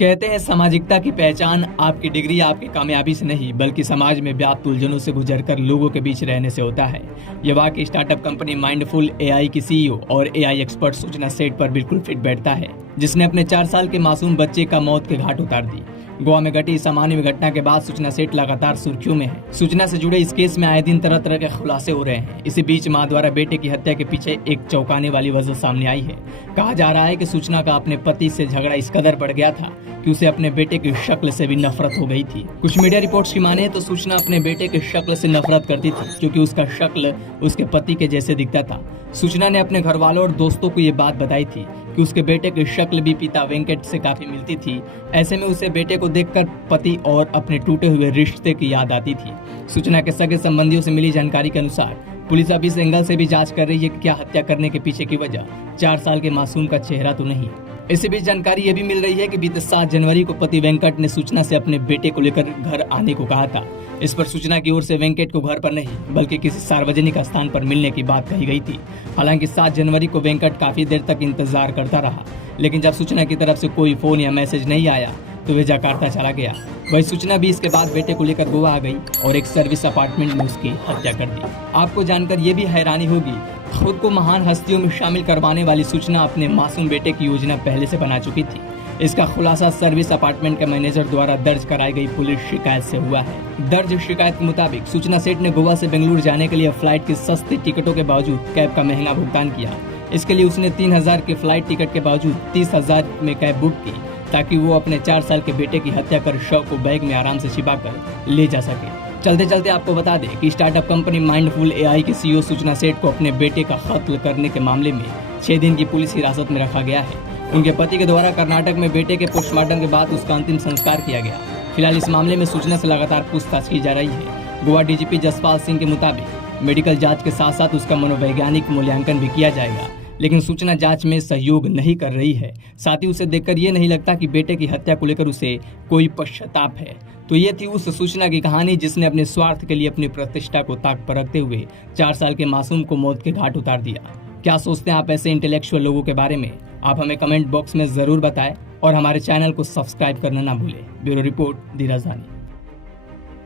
कहते हैं सामाजिकता की पहचान आपकी डिग्री आपकी कामयाबी से नहीं बल्कि समाज में व्याप्त उलझनों से गुजरकर लोगों के बीच रहने से होता है। ये वाकई स्टार्टअप कंपनी माइंडफुल एआई की सीईओ और एआई एक्सपर्ट सूचना सेठ पर बिल्कुल फिट बैठता है, जिसने अपने 4 साल के मासूम बच्चे का मौत के घाट उतार दी। गोवा में घटी इस अमानवीय घटना के बाद सूचना सेठ लगातार सुर्खियों में है। सूचना से जुड़े इस केस में आए दिन तरह तरह के खुलासे हो रहे हैं। इसी बीच मां द्वारा बेटे की हत्या के पीछे एक चौंकाने वाली वजह सामने आई है। कहा जा रहा है कि सूचना का अपने पति से झगड़ा इस कदर बढ़ गया था कि उसे अपने बेटे की शक्ल से भी नफरत हो गई थी। कुछ मीडिया रिपोर्ट्स की माने तो सूचना अपने बेटे की शक्ल से नफरत करती थी क्योंकि उसका शक्ल उसके पति के जैसे दिखता था। सूचना ने अपने घर वालों और दोस्तों को ये बात बताई थी कि उसके बेटे की शक्ल भी पिता वेंकट से काफी मिलती थी। ऐसे में उसे बेटे को देखकर पति और अपने टूटे हुए रिश्ते की याद आती थी। सूचना के सगे संबंधियों से मिली जानकारी के अनुसार पुलिस अब इस एंगल से भी जांच कर रही है कि क्या हत्या करने के पीछे की वजह 4 साल के मासूम का चेहरा तो नहीं। इसी बीच जानकारी ये भी मिल रही है कि बीते 7 जनवरी को पति वेंकट ने सूचना से अपने बेटे को लेकर घर आने को कहा था। इस पर सूचना की ओर से वेंकट को घर पर नहीं बल्कि किसी सार्वजनिक स्थान पर मिलने की बात कही गई थी। हालांकि 7 जनवरी को वेंकट काफी देर तक इंतजार करता रहा, लेकिन जब सूचना की तरफ से कोई फोन या मैसेज नहीं आया तो वे जकार्ता चला गया। वही सूचना भी इसके बाद बेटे को लेकर गोवा आ गई और एक सर्विस अपार्टमेंट में उसकी हत्या कर दी। आपको जानकर ये भी हैरानी होगी, खुद को महान हस्तियों में शामिल करवाने वाली सूचना अपने मासूम बेटे की योजना पहले से बना चुकी थी। इसका खुलासा सर्विस अपार्टमेंट के मैनेजर द्वारा दर्ज कराई गई पुलिस शिकायत से हुआ है। दर्ज शिकायत के मुताबिक सूचना सेठ ने गोवा से बेंगलुरु जाने के लिए फ्लाइट की सस्ती टिकटों के बावजूद कैब का महंगा भुगतान किया। इसके लिए उसने 3000 के फ्लाइट टिकट के बावजूद 30,000 में कैब बुक की ताकि वो अपने 4 साल के बेटे की हत्या कर शव को बैग में आराम से छिपा कर ले जा सके। चलते चलते आपको बता दें कि स्टार्टअप कंपनी माइंडफुल एआई के सीईओ सूचना सेठ को अपने बेटे का कत्ल करने के मामले में 6 दिन की पुलिस हिरासत में रखा गया है। उनके पति के द्वारा कर्नाटक में बेटे के पोस्टमार्टम के बाद उसका अंतिम संस्कार किया गया। फिलहाल इस मामले में सूचना से लगातार पूछताछ की जा रही है। गोवा डीजीपी जसपाल सिंह के मुताबिक मेडिकल जांच के साथ साथ उसका मनोवैज्ञानिक मूल्यांकन भी किया जाएगा, लेकिन सूचना जांच में सहयोग नहीं कर रही है। साथ ही उसे देखकर ये नहीं लगता कि बेटे की हत्या को लेकर उसे कोई पश्चाताप है। तो ये थी उस सूचना की कहानी जिसने अपने स्वार्थ के लिए अपनी प्रतिष्ठा को ताक पर रखते हुए 4 साल के मासूम को मौत के घाट उतार दिया। क्या सोचते हैं आप ऐसे इंटेलेक्चुअल लोगों के बारे में? आप हमें कमेंट बॉक्स में जरूर बताएं और हमारे चैनल को सब्सक्राइब करना ना भूलें। ब्यूरो रिपोर्ट, दी राजधानी।